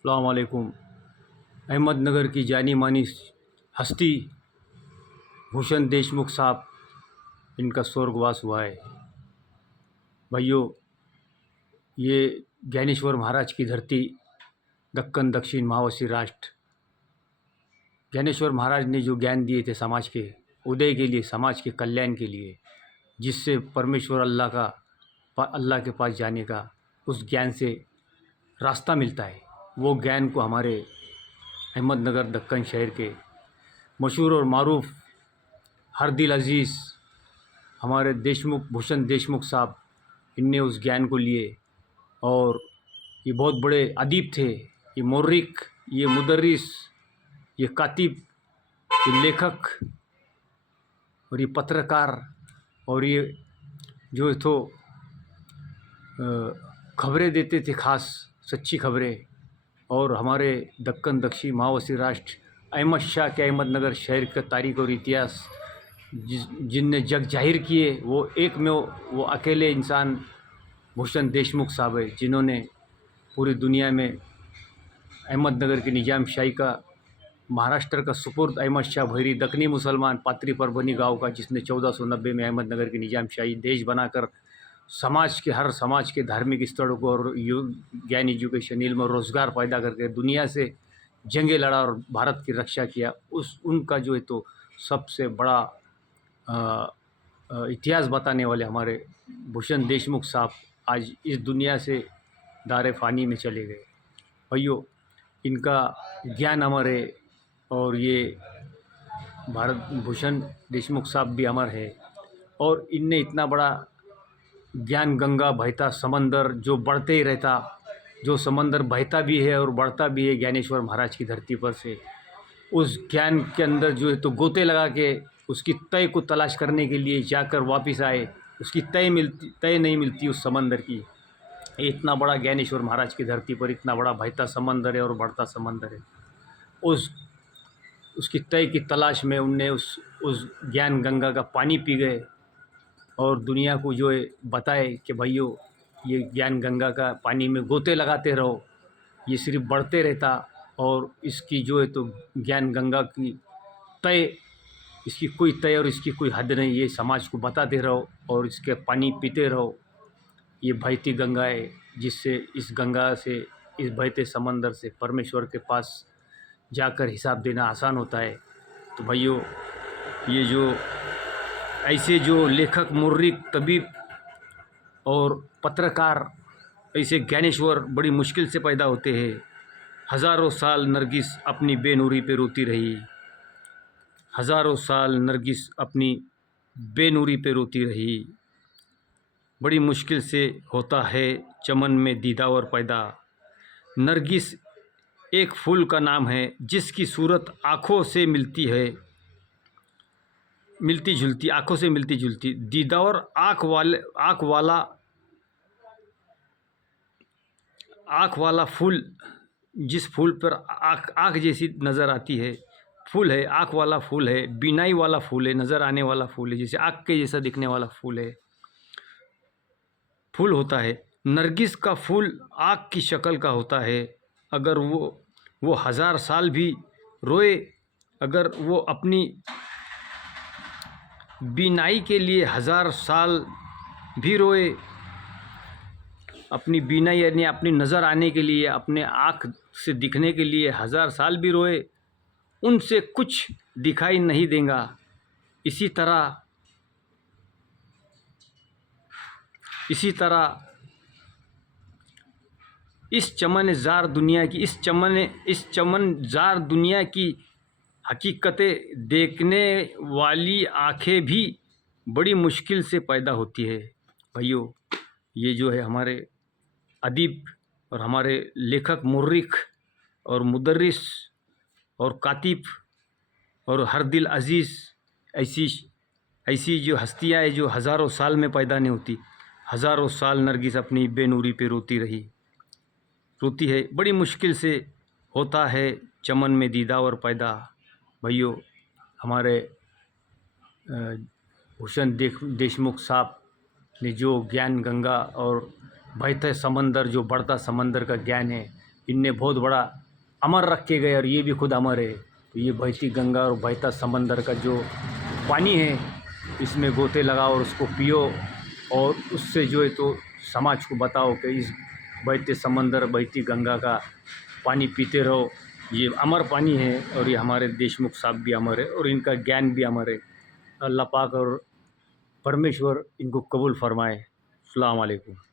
अस्सलाम वालेकुम। अहमदनगर की जानी मानी हस्ती भूषण देशमुख साहब, इनका स्वर्गवास हुआ है। भाइयों, ये ज्ञानेश्वर महाराज की धरती, दक्कन दक्षिण महावसी राष्ट्र, ज्ञानेश्वर महाराज ने जो ज्ञान दिए थे समाज के उदय के लिए, समाज के कल्याण के लिए, जिससे परमेश्वर अल्लाह के पास जाने का, उस ज्ञान से रास्ता मिलता है। वो ज्ञान को हमारे अहमदनगर दक्कन शहर के मशहूर और मारूफ हरदिल अज़ीज़ हमारे भूषण देशमुख साहब, इनने उस ज्ञान को लिए। और ये बहुत बड़े अदीब थे, ये मौर्रिख, ये मुदर्रिस, ये कातिब, ये लेखक और ये पत्रकार, और ये जो तो खबरें देते थे, ख़ास सच्ची खबरें। और हमारे दक्कन दक्षिण महावसी राष्ट्र अहमद शाह के अहमदनगर शहर का तारीख़ और इतिहास जिनने जग जाहिर किए, वो एक में वो अकेले इंसान भूषण देशमुख साहब है, जिन्होंने पूरी दुनिया में अहमदनगर की निजाम शाही का, महाराष्ट्र का सुपुर्द अहमद शाह भैरी, दक्कनी मुसलमान पात्री परभनी गांव का, जिसने 1490 में अहमदनगर की निजाम शाही देश बनाकर हर समाज के धार्मिक स्थलों को और ज्ञान, एजुकेशन, इल्म और रोज़गार पैदा करके दुनिया से जंगें लड़ा और भारत की रक्षा किया, उनका जो है तो सबसे बड़ा इतिहास बताने वाले हमारे भूषण देशमुख साहब आज इस दुनिया से दारे फ़ानी में चले गए। भाइयों, इनका ज्ञान हमारे, और ये भूषण देशमुख साहब भी अमर है। और इनने इतना बड़ा ज्ञान, गंगा बहता समंदर जो बढ़ते ही रहता, जो समंदर बहता भी है और बढ़ता भी है ज्ञानेश्वर महाराज की धरती पर से, उस ज्ञान के अंदर जो है तो गोते लगा के उसकी तय को तलाश करने के लिए जाकर वापस आए, उसकी तय नहीं मिलती उस समंदर की। इतना बड़ा ज्ञानेश्वर महाराज की धरती पर इतना बड़ा बहता समंदर है और बढ़ता समंदर है। उसकी तय की तलाश में उनने उस ज्ञान गंगा का पानी पी गए और दुनिया को जो है बताए कि भाइयों, ये ज्ञान गंगा का पानी में गोते लगाते रहो, ये सिर्फ बढ़ते रहता, और इसकी जो है तो ज्ञान गंगा की तय, इसकी कोई तय और इसकी कोई हद नहीं, ये समाज को बताते रहो और इसके पानी पीते रहो। ये बहती गंगा है, जिससे इस गंगा से, इस बहते समंदर से परमेश्वर के पास जाकर हिसाब देना आसान होता है। तो भाइयों, ये जो ऐसे जो लेखक, मुर्रिख, तबीब और पत्रकार, ऐसे ज्ञानेश्वर बड़ी मुश्किल से पैदा होते हैं। हज़ारों साल नरगिस अपनी बेनूरी पे रोती रही, हज़ारों साल नरगिस अपनी बेनूरी पे रोती रही। बड़ी मुश्किल से होता है चमन में दीदावर पैदा। नरगिस एक फूल का नाम है जिसकी सूरत आँखों से मिलती है, मिलती जुलती, आँखों से मिलती जुलती। दीदावर आँख वाला फूल, जिस फूल पर आँख जैसी नज़र आती है, फूल है, आँख वाला फूल है, बीनाई वाला फूल है, नज़र आने वाला फूल है, जैसे आँख के जैसा दिखने वाला फूल है, फूल होता है। नरगिस का फूल आँख की शक्ल का होता है। अगर वो 1000 साल भी रोए, अगर वो अपनी बीनाई के लिए 1000 साल भी रोए, अपनी बीनाई यानी अपनी नज़र आने के लिए, अपने आँख से दिखने के लिए 1000 साल भी रोए, उनसे कुछ दिखाई नहीं देगा। इसी तरह इस चमनज़ार दुनिया की हकीकतें देखने वाली आँखें भी बड़ी मुश्किल से पैदा होती है। भाइयों, ये जो है हमारे अदीब और हमारे लेखक, मुर्रिख और मुदर्रिस और कातिब और हरदिल अज़ीज़, ऐसी जो हस्तियाँ हैं जो हज़ारों साल में पैदा नहीं होती। हज़ारों साल नरगिस अपनी बेनूरी पे रोती है। बड़ी मुश्किल से होता है चमन में दीदावर पैदा। भाइयों, हमारे भूषण देशमुख साहब ने जो ज्ञान गंगा और बहते समंदर, जो बढ़ता समंदर का ज्ञान है, इनने बहुत बड़ा अमर रख के गए और ये भी खुद अमर है। तो ये बहती गंगा और बहता समंदर का जो पानी है, इसमें गोते लगाओ और उसको पियो, और उससे जो है तो समाज को बताओ कि इस बहते समंदर, बहती गंगा का पानी पीते रहो। ये अमर पानी है और ये हमारे देशमुख साहब भी अमर है और इनका ज्ञान भी अमर है। अल्लाह पाक और परमेश्वर इनको कबूल फरमाए। अस्सलाम वालेकुम।